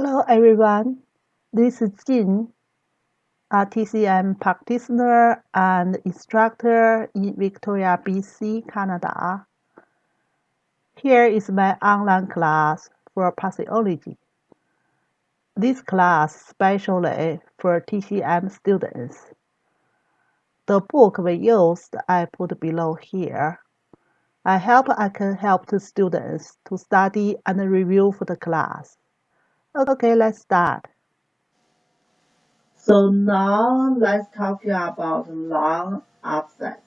Hello everyone, this is Jin, a TCM practitioner and instructor in Victoria, BC, Canada. Here is my online class for pathology. This class is specially for TCM students. The book we used I put below here. I hope I can help the students to study and review for the class. Okay, let's start. So now let's talk about lung abscess.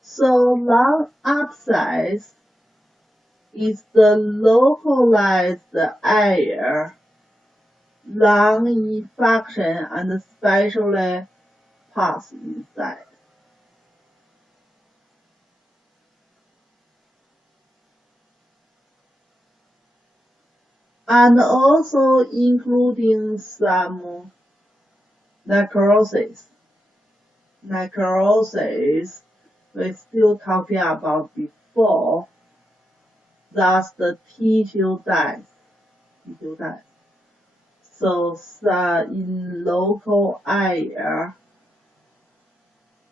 So lung abscess is the localized area, lung infection and especially pus inside. And also including some necrosis. Necrosis we're still talking about before. That's the tissue death. So in local area,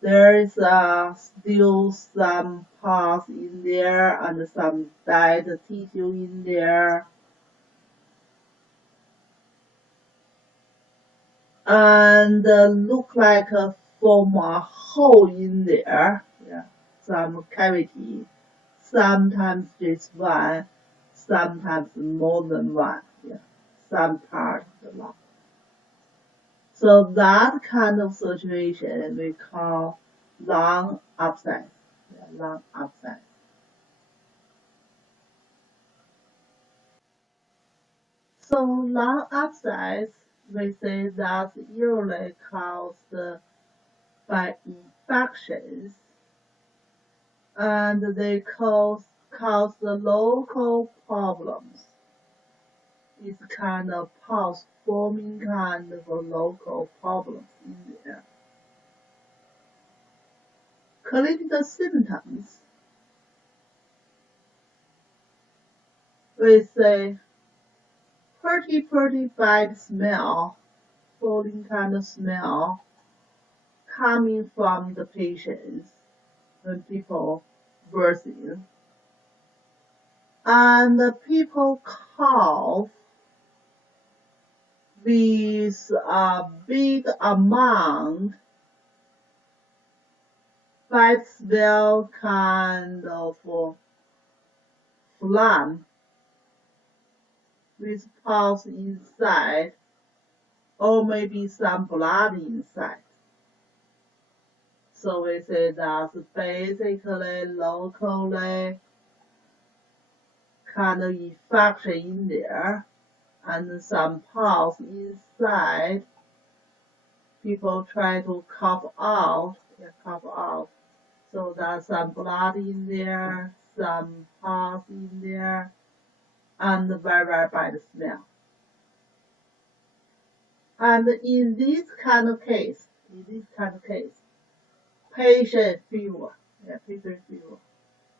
there is still some pus in there and some dead tissue in there. And look like form a hole in there, some cavity. Sometimes just one, sometimes more than one, some part of the lung. So that kind of situation we call lung abscess. Lung abscess. So lung abscess, we say that's usually caused by infections, and they cause the local problems. It's kind of pus forming kind of a local problems in there. Clinical symptoms, we say pretty bad smell, falling kind of smell coming from the patients when people birthing. And the people cough with a big amount bad smell kind of phlegm with pus inside or maybe some blood inside. So we say that's basically locally kind of infection in there and some pus inside. People try to cough out. So there's some blood in there, some pus in there, and very bad smell. And in this kind of case, patient fever,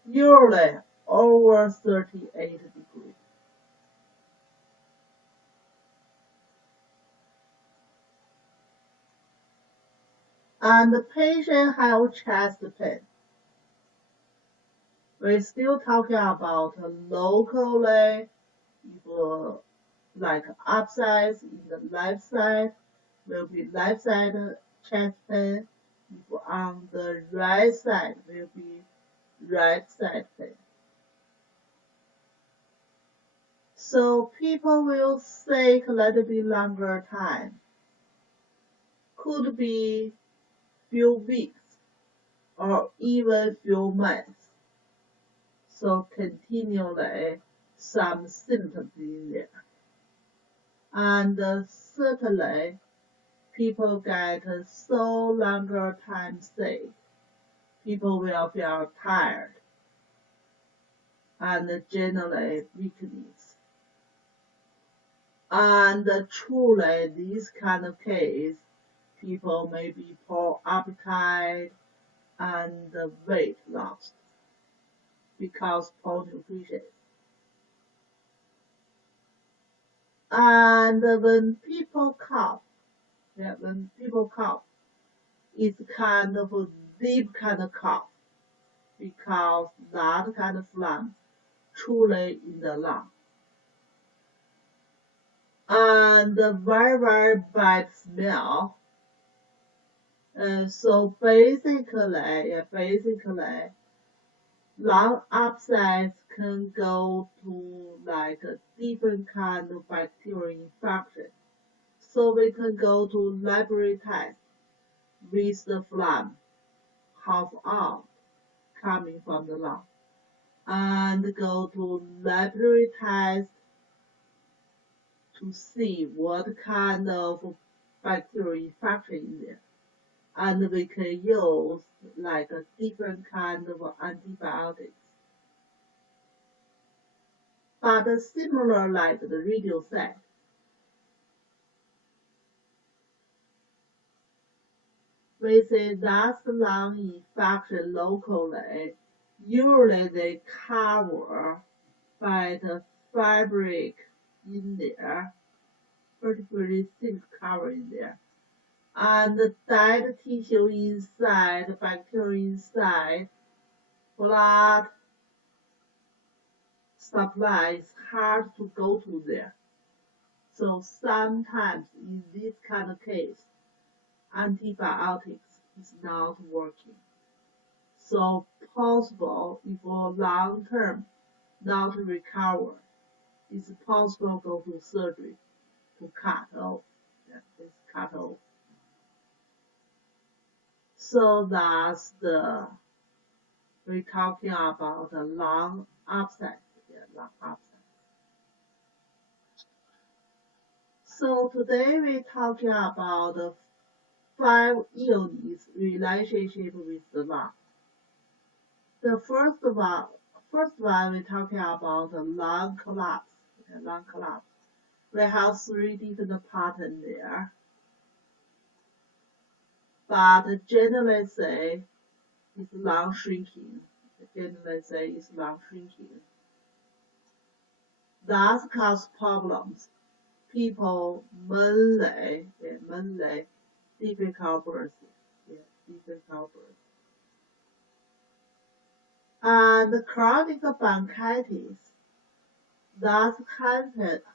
usually over 38 degrees. And the patient have chest pain. We're still talking about locally, if like abscess in the left side, will be left side chest pain. If on the right side, will be right side pain. So people will take a little bit longer time. Could be few weeks or even few months. So continually some symptoms in there. And certainly people get so longer time sick. People will feel tired and generally weakness. And truly this kind of case, people may be poor appetite and weight loss because poor nutrition. And when people cough, it's kind of a deep kind of cough because that kind of phlegm truly in the lung. And very bad smell. So basically, lung abscess can go to like a different kind of bacterial infection. So we can go to laboratory test with the phlegm half out coming from the lung, and go to laboratory test to see what kind of bacterial infection in there. And we can use like a different kind of antibiotics. But similar like the radio said, we say that's lung infection locally. Usually they cover by the fabric in there, particularly thick cover in there. And the dead tissue inside, bacteria inside, blood supply is hard to go to there. So sometimes in this kind of case, antibiotics is not working. So possible if for long term not recover, it's possible go to surgery to cut off. It's cut off. So that's we're talking about the lung abscess. Lung abscess. So today we're talking about the 5 illness relationship with the lung. The first one we're talking about the lung collapse. Lung collapse. We have 3 different patterns there. But generally say it's lung shrinking. That causes problems. People mainly difficult breathing. Difficult breathing. And chronic bronchitis, that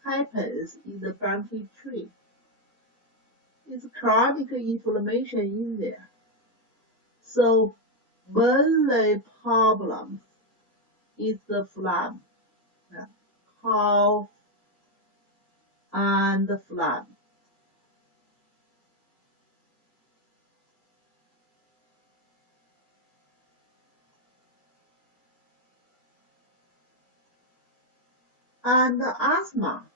happens in the bronchial tree. It's chronic inflammation in there. So mainly problems is the phlegm, cough, and the phlegm. And asthma.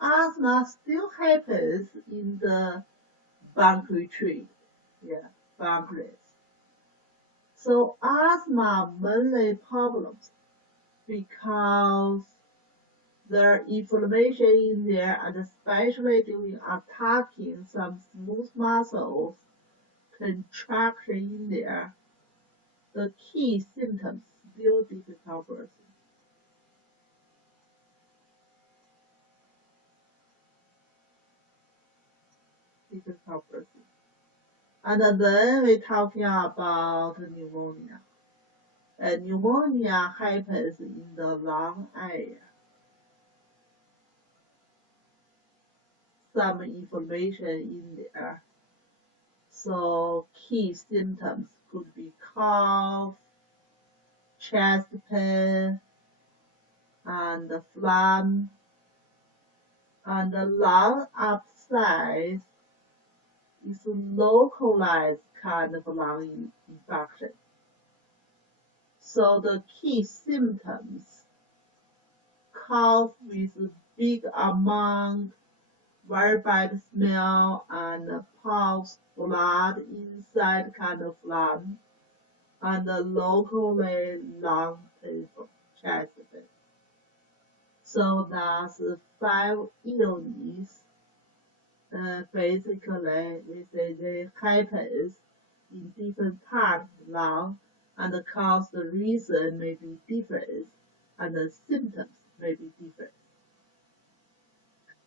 Asthma still happens in the bronchial tree, bronchioles. So asthma mainly problems because there inflammation in there, and especially during attacking some smooth muscles, contraction in there. The key symptoms still difficult breathing. And then we're talking about pneumonia. And pneumonia happens in the lung area. Some inflammation in there. So key symptoms could be cough, chest pain, and phlegm, and the lung abscess is a localized kind of lung infection. So the key symptoms, cough with big amount, very bad smell, and pulse, blood inside kind of phlegm, and locally lung painful, chest pain. So that's 5 illnesses. Basically, we say they happens in different parts of the lung, and the cause, the reason may be different, and the symptoms may be different.